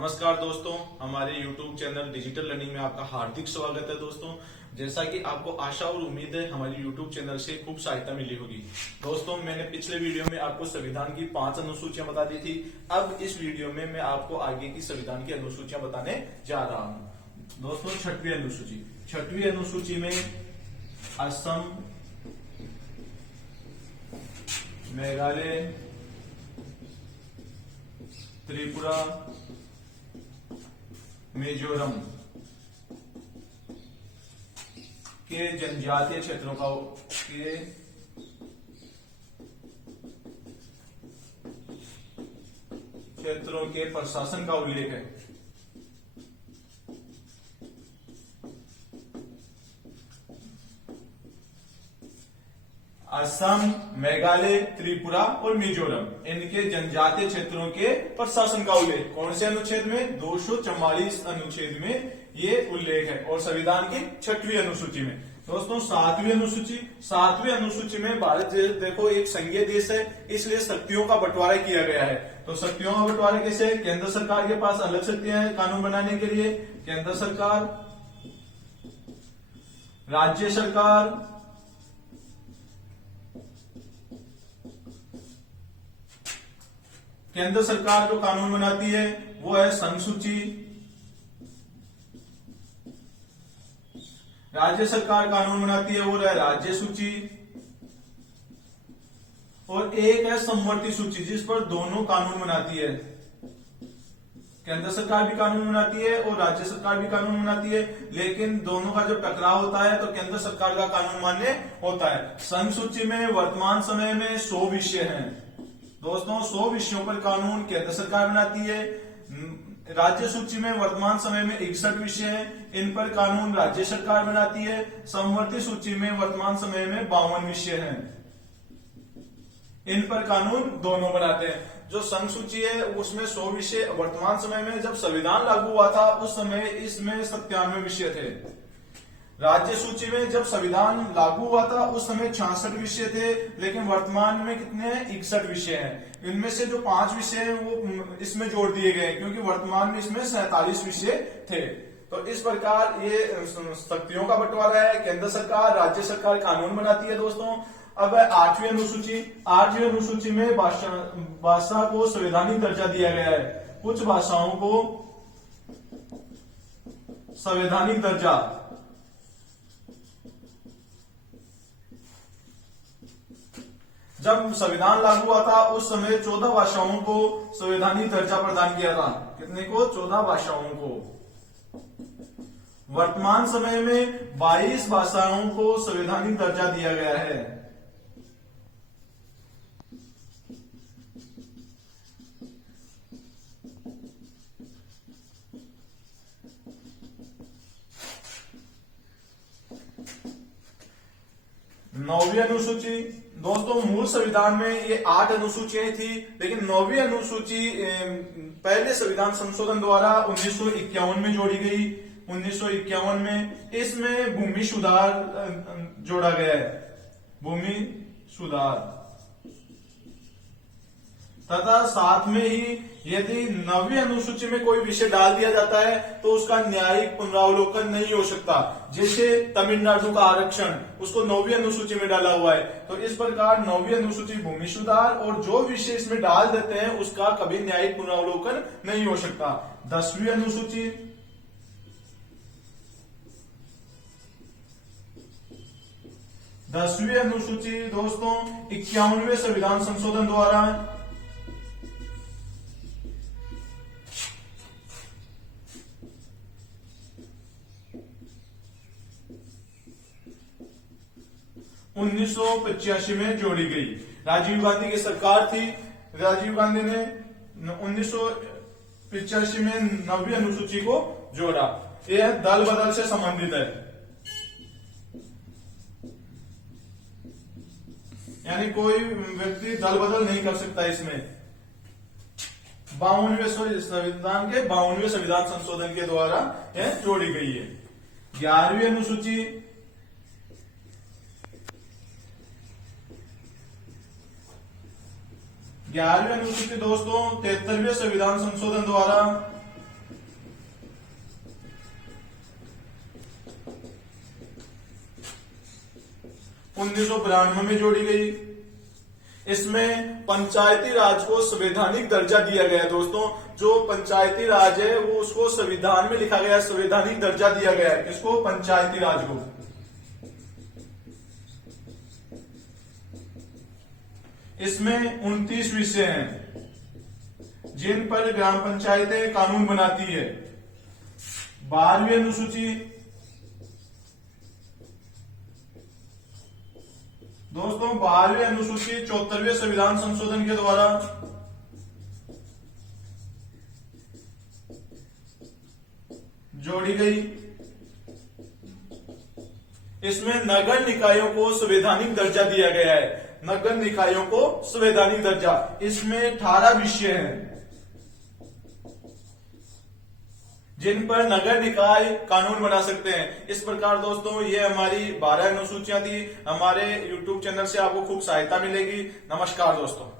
नमस्कार दोस्तों, हमारे YouTube चैनल डिजिटल लर्निंग में आपका हार्दिक स्वागत है। दोस्तों, जैसा कि आपको आशा और उम्मीद है हमारी YouTube चैनल से खूब सहायता मिली होगी। दोस्तों, मैंने पिछले वीडियो में आपको संविधान की 5 अनुसूचियां बता दी थी। अब इस वीडियो में मैं आपको आगे की संविधान की अनुसूचियां बताने जा रहा हूं। दोस्तों, छठवीं अनुसूची में असम, मेघालय, त्रिपुरा, मिजोरम के जनजातीय क्षेत्रों के प्रशासन का उल्लेख है। असम, मेघालय, त्रिपुरा और मिजोरम, इनके जनजातीय क्षेत्रों के प्रशासन का उल्लेख कौन से अनुच्छेद में? 244 अनुच्छेद में ये उल्लेख है। और संविधान की छठवीं अनुसूची में दोस्तों सातवीं अनुसूची में भारत देखो एक संघीय देश है, इसलिए शक्तियों का बंटवारा किया गया है। तो शक्तियों का बंटवारा कैसे? केंद्र सरकार के पास अलग शक्तियां हैं कानून बनाने के लिए। केंद्र सरकार, राज्य सरकार, केंद्र सरकार जो कानून बनाती है वो है संसूची। राज्य सरकार कानून बनाती है वो है राज्य सूची। और एक है समवर्ती सूची, जिस पर दोनों कानून बनाती है। केंद्र सरकार भी कानून बनाती है और राज्य सरकार भी कानून बनाती है, लेकिन दोनों का जब टकराव होता है तो केंद्र सरकार का कानून मान्य होता है। संघ सूची में वर्तमान समय में 100 विषय हैं। दोस्तों, 100 विषयों पर कानून केंद्र सरकार बनाती है। राज्य सूची में वर्तमान समय में 61 विषय हैं, इन पर कानून राज्य सरकार बनाती है। समवर्ती सूची में वर्तमान समय में 52 विषय हैं, इन पर कानून दोनों बनाते हैं। जो संघ सूची है उसमें 100 विषय, वर्तमान समय में जब संविधान लागू हुआ था उस समय इसमें 97 विषय थे। राज्य सूची में जब संविधान लागू हुआ था उस समय 66 विषय थे, लेकिन वर्तमान में कितने हैं? 61 विषय हैं। इनमें से जो 5 विषय हैं वो इसमें जोड़ दिए गए, क्योंकि वर्तमान में इसमें 47 विषय थे। तो इस प्रकार ये शक्तियों का बंटवारा है। केंद्र सरकार, राज्य सरकार कानून बनाती है। दोस्तों, अब है 8वीं अनुसूची। 8वीं अनुसूची में भाषा को संवैधानिक दर्जा दिया गया है। कुछ भाषाओं को संवैधानिक दर्जा, जब संविधान लागू हुआ था उस समय 14 भाषाओं को संवैधानिक दर्जा प्रदान किया था। कितने को? 14 भाषाओं को। वर्तमान समय में 22 भाषाओं को संवैधानिक दर्जा दिया गया है। नौवीं अनुसूची। दोस्तों, मूल संविधान में ये 8 अनुसूचियां थी, लेकिन 9वीं अनुसूची पहले संविधान संशोधन द्वारा 1951 में जोड़ी गई। 1951 में इसमें भूमि सुधार जोड़ा गया है। भूमि सुधार तथा साथ में ही यदि 9वीं अनुसूची में कोई विषय डाल दिया जाता है तो उसका न्यायिक पुनरावलोकन नहीं हो सकता। जैसे तमिलनाडु का आरक्षण, उसको 9वीं अनुसूची में डाला हुआ है। तो इस प्रकार 9वीं अनुसूची भूमि सुधार और जो विषय इसमें डाल देते हैं उसका कभी न्यायिक पुनरावलोकन नहीं हो सकता। 10वीं अनुसूची। 10वीं अनुसूची दोस्तों 51वें संविधान संशोधन द्वारा 1985 में जोड़ी गई। राजीव गांधी की सरकार थी। राजीव गांधी ने 1985 में 9वीं अनुसूची को जोड़ा। यह दल बदल से संबंधित है, यानी कोई व्यक्ति दल बदल नहीं कर सकता। इसमें 52वें संविधान संशोधन के द्वारा यह जोड़ी गई है। 11वीं अनुसूची। 11वीं अनुसूची दोस्तों 73वें संविधान संशोधन द्वारा 1992 में जोड़ी गई। इसमें पंचायती राज को संवैधानिक दर्जा दिया गया। दोस्तों, जो पंचायती राज है वो उसको संविधान में लिखा गया, संवैधानिक दर्जा दिया गया है। किसको? पंचायती राज को। इसमें 29 विषय हैं जिन पर ग्राम पंचायतें कानून बनाती है। 12वीं अनुसूची, दोस्तों 12वीं अनुसूची 74वें संविधान संशोधन के द्वारा जोड़ी गई। इसमें नगर निकायों को संवैधानिक दर्जा दिया गया है। नगर निकायों को संवैधानिक दर्जा। इसमें 18 विषय हैं जिन पर नगर निकाय कानून बना सकते हैं। इस प्रकार दोस्तों ये हमारी 12 अनुसूचियां थी। हमारे YouTube चैनल से आपको खूब सहायता मिलेगी। नमस्कार दोस्तों।